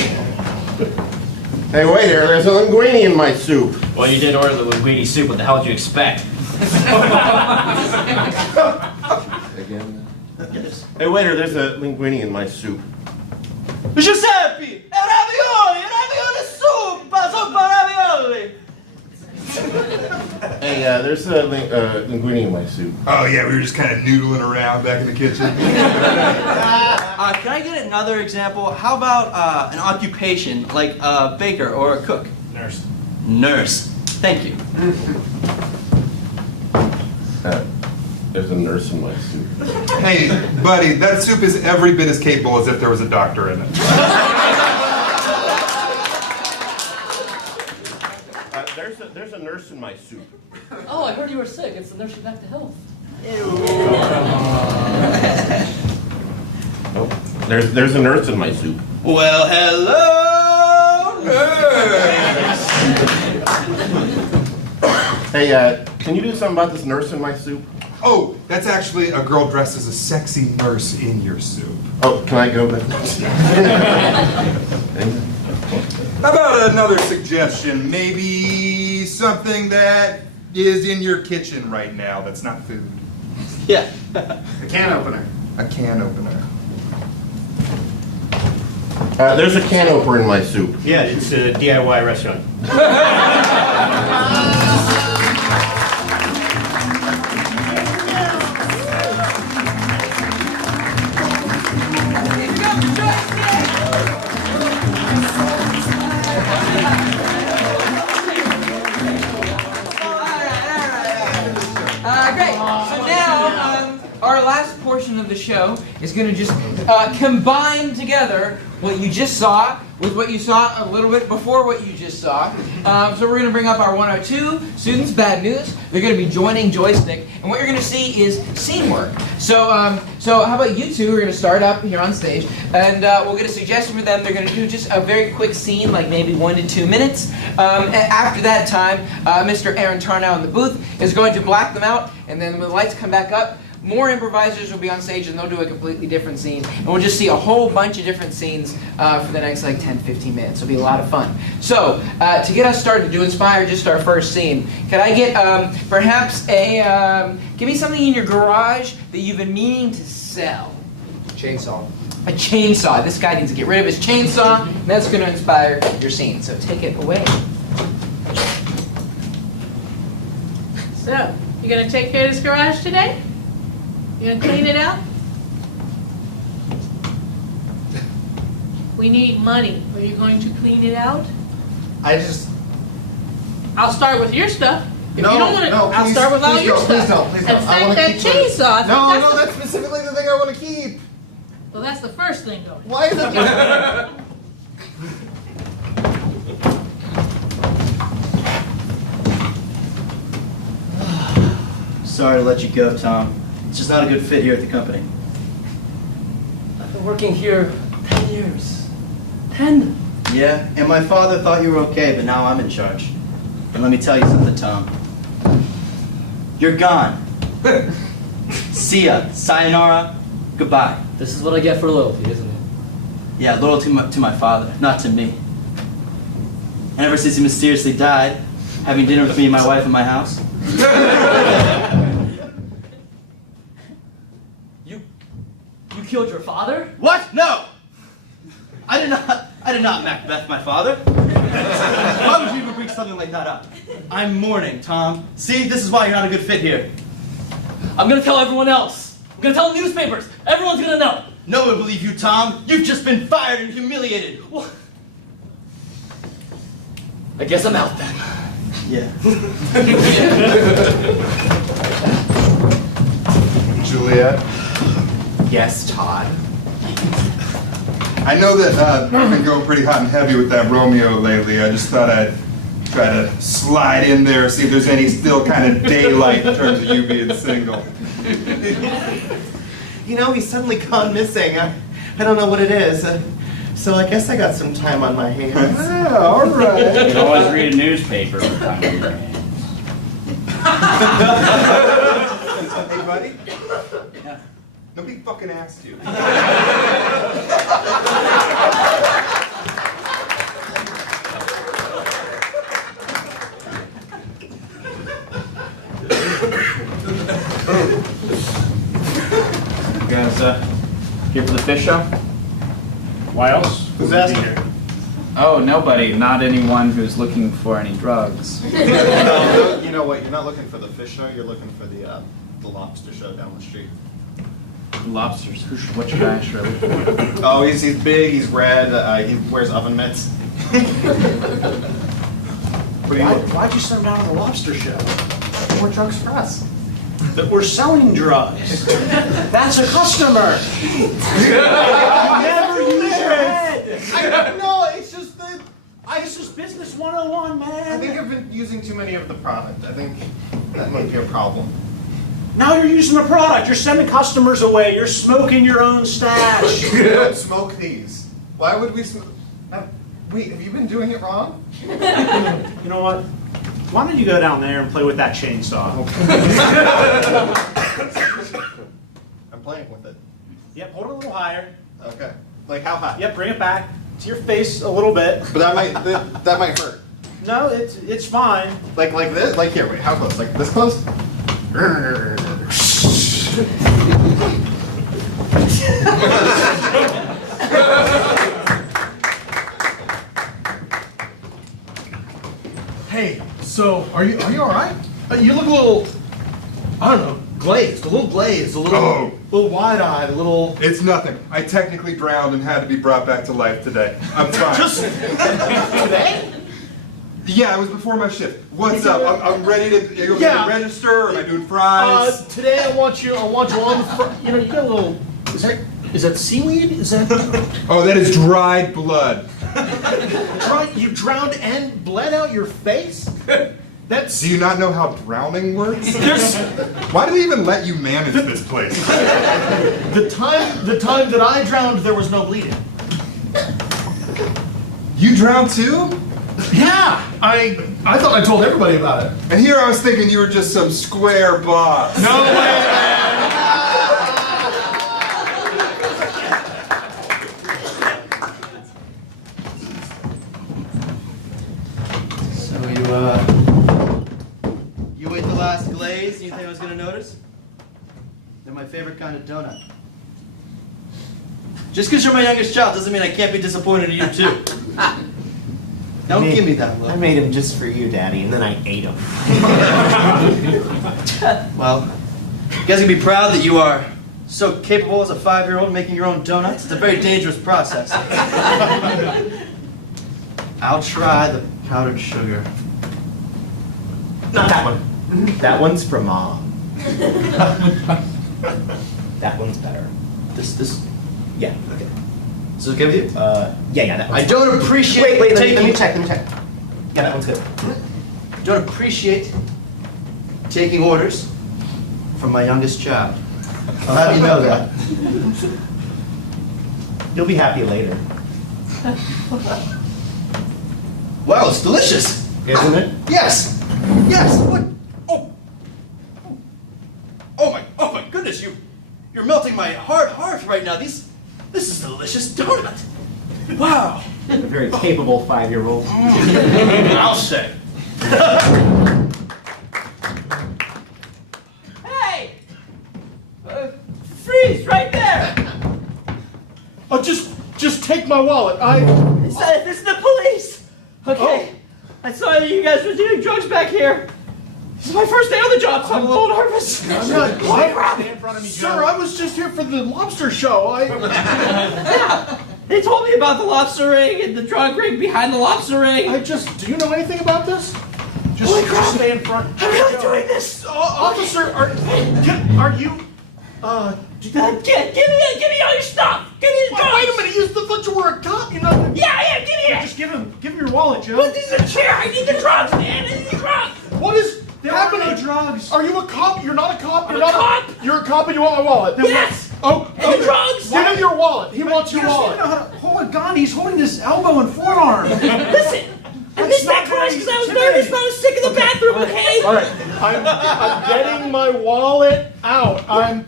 Hey waiter, there's a linguine in my soup. Well, you did order the linguine soup. What the hell did you expect? Again. Hey waiter, there's a linguine in my soup. Giuseppe! E ravioli! E ravioli! Totally. Hey, there's a linguine in my soup. Oh yeah, we were just kind of noodling around back in the kitchen. Can I get another example? How about an occupation, like a baker or a cook? Nurse. Nurse. Thank you. There's a nurse in my soup. Hey, buddy, that soup is every bit as capable as if there was a doctor in it. There's a nurse in my soup. Oh, I heard you were sick. It's the nursing back to health. Nope. There's a nurse in my soup. Well, hello, nurse. Hey, can you do something about this nurse in my soup? Oh, that's actually a girl dressed as a sexy nurse in your soup. Oh, can I go back? How about another suggestion? Maybe something that is in your kitchen right now that's not food. Yeah. A can opener. A can opener. There's a can opener in my soup. Yeah, it's a DIY restaurant. Great. So now, our last portion of the show is going to just combine together what you just saw with what you saw a little bit before what you just saw. So we're going to bring up our 102 students. Bad news. They're going to be joining Joystick, and what you're going to see is scene work. So how about you two? We're going to start up here on stage, and we'll get a suggestion for them. They're going to do just a very quick scene, like maybe 1 to 2 minutes. After that time, Mr. Aaron Tarnow in the booth is going to black them out, and then when the lights come back up, more improvisers will be on stage and they'll do a completely different scene. And we'll just see a whole bunch of different scenes for the next like 10, 15 minutes. It'll be a lot of fun. So, to get us started, to inspire just our first scene, can I get perhaps give me something in your garage that you've been meaning to sell? Chainsaw. A chainsaw. This guy needs to get rid of his chainsaw, and that's going to inspire your scene. So take it away. So, you gonna take care of this garage today? You gonna clean it out? We need money. Are you going to clean it out? I'll start with your stuff. If No, you don't wanna, no, I'll please, start with all please your don't, stuff. please don't, please don't. And I take wanna that keep the- chainsaw. I think No, that's specifically the thing I want to keep. Well, that's the first thing, though. Why is it? Sorry to let you go, Tom. It's just not a good fit here at the company. I've been working here 10 years. 10? Yeah, and my father thought you were okay, but now I'm in charge. And let me tell you something, Tom. You're gone. See ya. Sayonara. Goodbye. This is what I get for loyalty, isn't it? Yeah, loyalty to my father, not to me. And ever since he mysteriously died, having dinner with me and my wife in my house. You killed your father? What? No! I did not Macbeth my father. Why would you even bring something like that up? I'm mourning, Tom. See, this is why you're not a good fit here. I'm gonna tell everyone else. I'm gonna tell the newspapers. Everyone's gonna know. No one will believe you, Tom. You've just been fired and humiliated. What? I guess I'm out then. Yeah. Juliet? Yes, Todd. I know that I've been going pretty hot and heavy with that Romeo lately. I just thought I'd try to slide in there, see if there's any still kind of daylight in terms of you being single. You know, he's suddenly gone missing. I don't know what it is. So I guess I got some time on my hands. Yeah, all right. You can always read a newspaper with time on your hands. Hey, buddy? Yeah. Nobody fucking asked you. You guys here for the fish show? Why else? Who's asking? Oh, nobody. Not anyone who's looking for any drugs. No, you know what? You're not looking for the fish show. You're looking for the lobster show down the street. Lobsters. What's your guy show? Oh, he's big. He's red. He wears oven mitts. Why'd you send him down to the lobster show? More drugs for us. That we're selling drugs. That's a customer. Never use your head. No, it's just that. This is business 101, man. I think I've been using too many of the product. I think that might be a problem. Now you're using the product. You're sending customers away. You're smoking your own stash. We don't smoke these. Why would we smoke? Wait, have you been doing it wrong? You know what? Why don't you go down there and play with that chainsaw? I'm playing with it. Yep, hold it a little higher. Okay. Like how high? Yep, bring it back to your face a little bit. But that might hurt. No, it's fine. Like this? Like here, wait, how close? Like this close? Hey, so are you all right? You look a little, I don't know, glazed, a little wide-eyed, a little. It's nothing. I technically drowned and had to be brought back to life today. I'm fine. Just today? Yeah, it was before my shift. What's up? I'm ready to. Are you going to register? Am I doing fries? Today I want you on. You got a little. Is that seaweed? Is that? Oh, that is dried blood. You drowned and bled out your face? That's. Do you not know how drowning works? Why do they even let you manage this place? The time that I drowned, there was no bleeding. You drowned too? Yeah, I thought I told everybody about it. And here I was thinking you were just some square boss. No way, man. So you ate the last glaze and you think I was gonna notice? They're my favorite kind of donut. Just because you're my youngest child doesn't mean I can't be disappointed in you too. Don't give me that look. I made him just for you, Daddy, and then I ate him. Well, you guys can be proud that you are so capable as a 5-year-old making your own donuts. It's a very dangerous process. I'll try the powdered sugar. Not that one. That one's from Mom. That one's better. This. Yeah, okay. Is this okay with you? Yeah, that one's I don't appreciate Wait, let taking. me check. Yeah, that one's good. Don't appreciate taking orders from my youngest child. I'll have you know that. You'll be happy later. Wow, it's delicious. Isn't it? Yes. Yes. What? Oh my goodness! You're melting my heart right now. This is a delicious donut. Wow. A very capable 5-year-old. I'll say. Hey! Freeze right there! Oh, just take my wallet. This is the police! Okay. I saw that you guys were doing drugs back here. This is my first day on the job, so I'm a little nervous. I'm not. Stay in front of me, sir. I was just here for the lobster show. Yeah. They told me about the lobster ring and the drug ring behind the lobster ring. Do you know anything about this? Holy crap. Stay in front. I'm really doing this. Officer, are you? Give me all your stuff. Give me the drugs. Wait a minute. You thought you were a cop. You're not. Yeah. Give me it. Just give him your wallet, Joe. What is the chair? I need the drugs, man. I need the drugs. What is happening? No drugs. Are you a cop? You're not a cop. I'm a cop. You're a cop, and you want my wallet. Yes. Oh, And the drugs. Give him your wallet. He wants your You don't wallet. know how to hold a gun. He's holding his elbow and forearm. Listen. I missed that class because I was nervous and I was sick in the bathroom. Okay. All right. I'm getting my wallet out. I'm.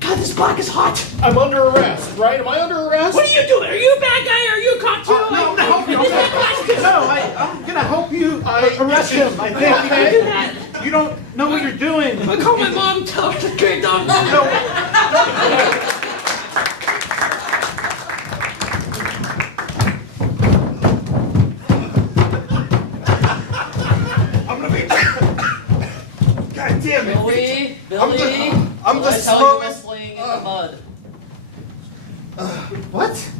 God, this block is hot. I'm under arrest, right? Am I under arrest? What are you doing? Are you a bad guy or are you a cop too? I'm gonna help you arrest him. I think. How can you do that? You don't know what you're doing. I'm gonna call my mom and tell her to get down. What?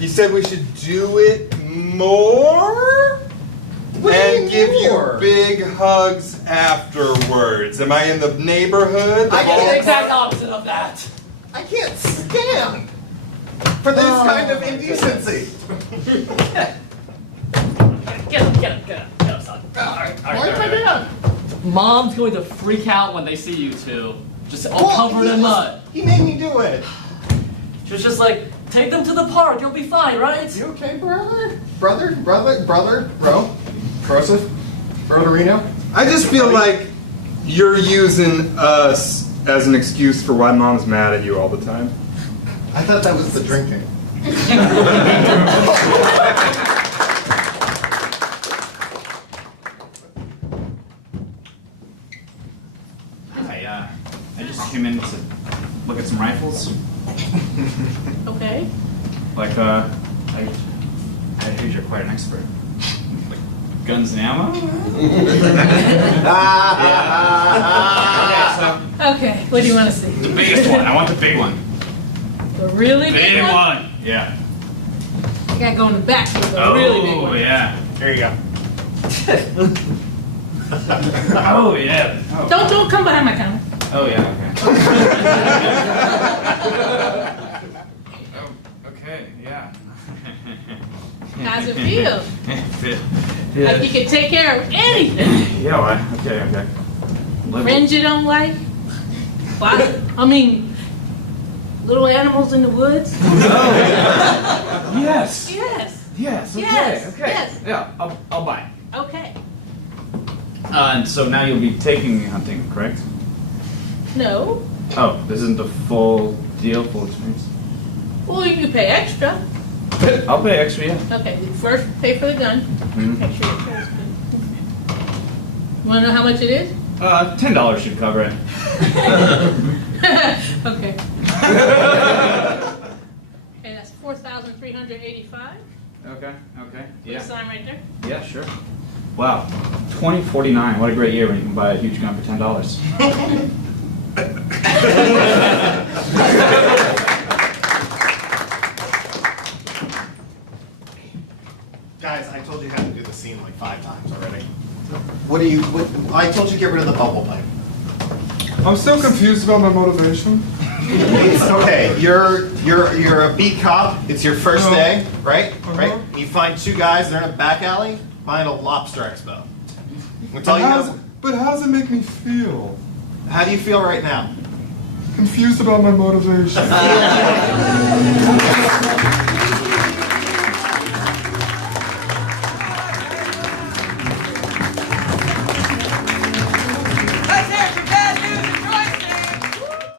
You said we should do it more? And give you big hugs afterwards. Am I in the neighborhood? I get the exact opposite of that. I can't stand for this kind of indecency. Get up, son. All right. Mom's going to freak out when they see you two. Just all covered in mud. He made me do it. She was just like, take them to the park, you'll be fine, right? You okay, brother? Brother? Bro? Broseph? Broderino? I just feel like you're using us as an excuse for why Mom's mad at you all the time. I thought that was the drinking. I just came in to look at some rifles. Okay. Like, I heard you're quite an expert. Like, guns and ammo? Okay, what do you want to see? The biggest one. I want the big one. The really big Big one? one. Yeah. I gotta go in the back for the really big one. Oh, yeah. Here you go. Oh, yeah. Oh. Don't come behind my counter. Oh, yeah, okay. Oh, okay, yeah. How's it feel? Yeah. Like you can take care of anything. Yeah, well, okay. Friends you don't like? Little animals in the woods? Yes. Yes. Yes, okay, Yes, okay. yes. Yeah, I'll buy. Okay. And so now you'll be taking me hunting, correct? No. Oh, this isn't the full deal, full experience? Well, you can pay extra. I'll pay extra, yeah. Okay, first pay for the gun. Mhm. Make sure your car's good. You wanna know how much it is? $10 should cover it. Okay. Okay, that's 4,385. Okay, Put yeah. a sign right there. Yeah, sure. Wow, 2049, what a great year when you can buy a huge gun for $10. Guys, I told you how to do the scene like 5 times already. I told you to get rid of the bubble pipe. I'm still confused about my motivation. It's okay. You're a beat cop. It's your first day, right? Right? You find 2 guys, they're in a back alley buying a lobster expo. That's all you know. But how does it make me feel? How do you feel right now? Confused about my motivation.